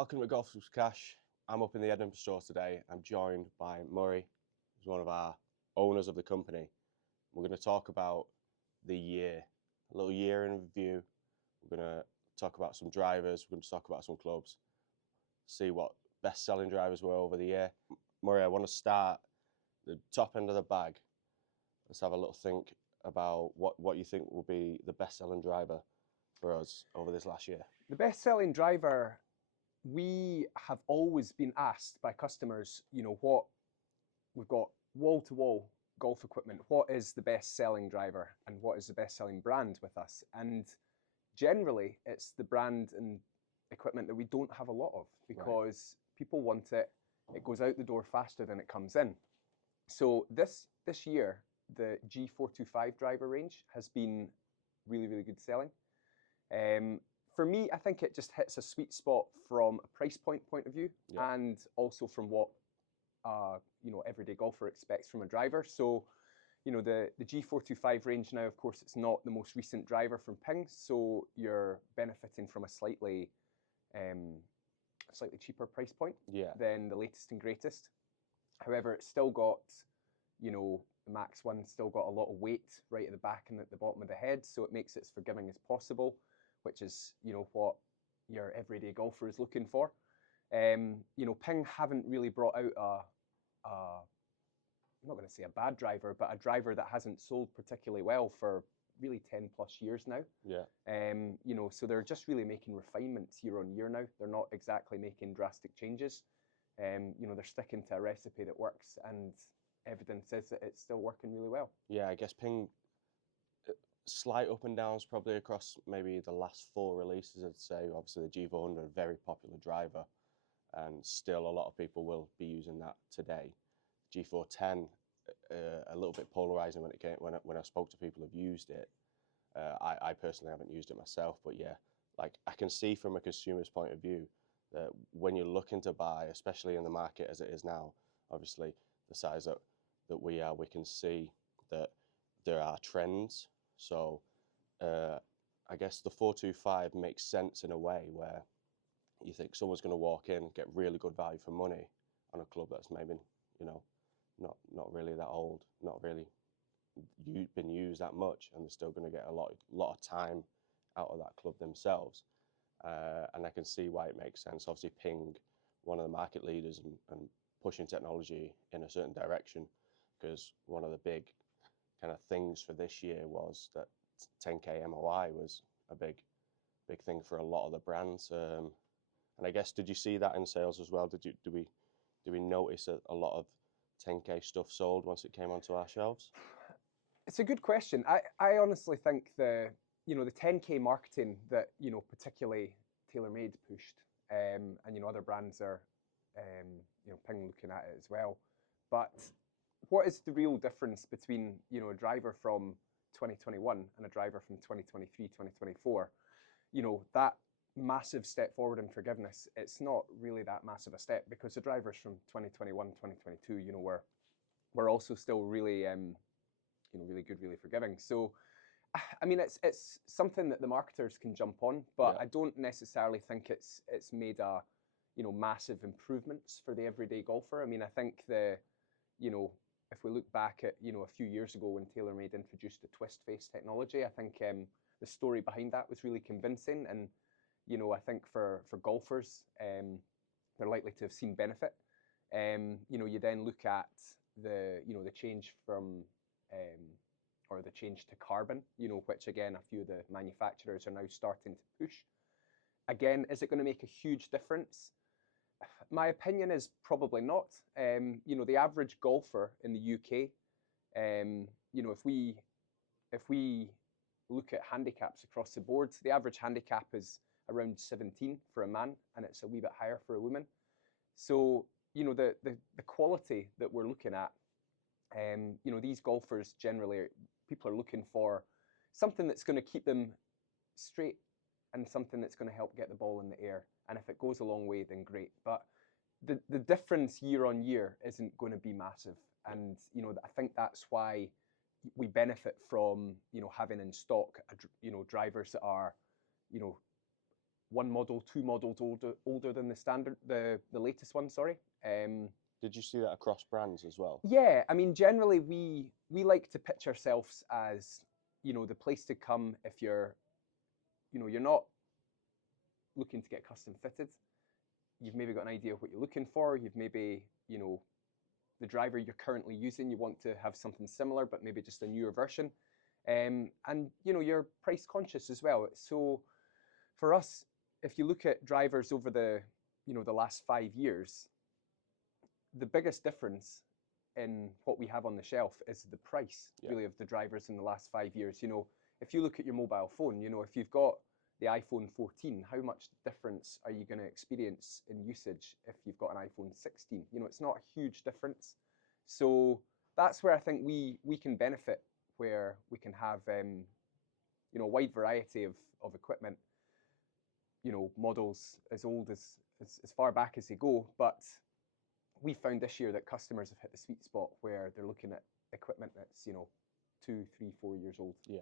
Welcome to Golf with Cash. I'm up in the Edinburgh store today. I'm joined by Murray, who's one of our owners of the company. We're going to talk about the year, a little year in review. We're going to talk about some drivers. We're going to talk about some clubs, see what best-selling drivers were over the year. Murray, I want to start the top end of the bag. Let's have a little think about what you think will be the best-selling driver for us over this last year. The best-selling driver, we have always been asked by customers, what we've got wall-to-wall golf equipment. What is the best-selling driver and what is the best-selling brand with us? And generally, it's the brand and equipment that we don't have a lot of because people want it. It goes out the door faster than it comes in. So this year, the G425 driver range has been really, really good selling. For me, I think it just hits a sweet spot from a price point of view, and also from what everyday golfer expects from a driver. So, the G425 range now, of course, it's not the most recent driver from Ping, so you're benefiting from a slightly cheaper price point than the latest and greatest. However, it's still got, the Max 1 still got a lot of weight right at the back and at the bottom of the head, so it makes it as forgiving as possible, which is, what your everyday golfer is looking for. Ping haven't really brought out I'm not going to say a bad driver, but a driver that hasn't sold particularly well for really 10 plus years now. So they're just really making refinements year on year now. They're not exactly making drastic changes. They're sticking to a recipe that works, and evidence is that it's still working really well. Yeah, I guess Ping, slight up and downs probably across maybe the last 4 releases, I'd say. Obviously the G400, a very popular driver, and still a lot of people will be using that today. G410, a little bit polarizing when I spoke to people who've used it. I personally haven't used it myself, but yeah, like I can see from a consumer's point of view that when you're looking to buy, especially in the market as it is now, obviously the size that we are, we can see that there are trends. So I guess the 425 makes sense in a way where you think someone's going to walk in, get really good value for money on a club that's maybe, not really that old, not really been used that much, and they're still going to get a lot of time out of that club themselves. And I can see why it makes sense. Obviously, Ping, one of the market leaders and pushing technology in a certain direction, because one of the big kind of things for this year was that 10K MOI was a big thing for a lot of the brands. And I guess, did you see that in sales as well? Do we notice a lot of 10K stuff sold once it came onto our shelves? It's a good question. I honestly think the 10K marketing that particularly TaylorMade pushed, and other brands are Ping looking at it as well. But what is the real difference between a driver from 2021 and a driver from 2023, 2024? That massive step forward in forgiveness, it's not really that massive a step, because the drivers from 2021, 2022, were also still really really good, really forgiving. So, I mean, it's something that the marketers can jump on, but I don't necessarily think it's made a massive improvements for the everyday golfer. I mean, I think if we look back at a few years ago when TaylorMade introduced the twist face technology, I think the story behind that was really convincing, and I think for golfers, they're likely to have seen benefit. You then look at the change from or the change to carbon, which again a few of the manufacturers are now starting to push. Again, is it going to make a huge difference? My opinion is probably not. The average golfer in the UK, if we look at handicaps across the board, the average handicap is around 17 for a man, and it's a wee bit higher for a woman. So, the quality that we're looking at, these golfers generally, people are looking for something that's going to keep them straight and something that's going to help get the ball in the air. And if it goes a long way, then great. But the difference year on year isn't going to be massive. And, I think that's why we benefit from, having in stock, drivers that are, one model, two models older than the standard, the latest one. Sorry. Did you see that across brands as well? Yeah, I mean, generally we like to pitch ourselves as, you know, the place to come if you're, you know, you're not looking to get custom fitted. You've maybe got an idea of what you're looking for. You've maybe, you know, the driver you're currently using, you want to have something similar, but maybe just a newer version. And you know, you're price conscious as well. So for us, if you look at drivers over the, you know, the last 5 years, the biggest difference in what we have on the shelf is the price, really, of the drivers in the last 5 years. You know, if you look at your mobile phone, you know, if you've got the iPhone 14, how much difference are you going to experience in usage if you've got an iPhone 16? You know, it's not a huge difference. So that's where I think we can benefit, where we can have, you know, a wide variety of equipment, you know, models as old as far back as they go. But we found this year that customers have hit the sweet spot where they're looking at equipment that's, you know, 2, 3, 4 years old. Yeah.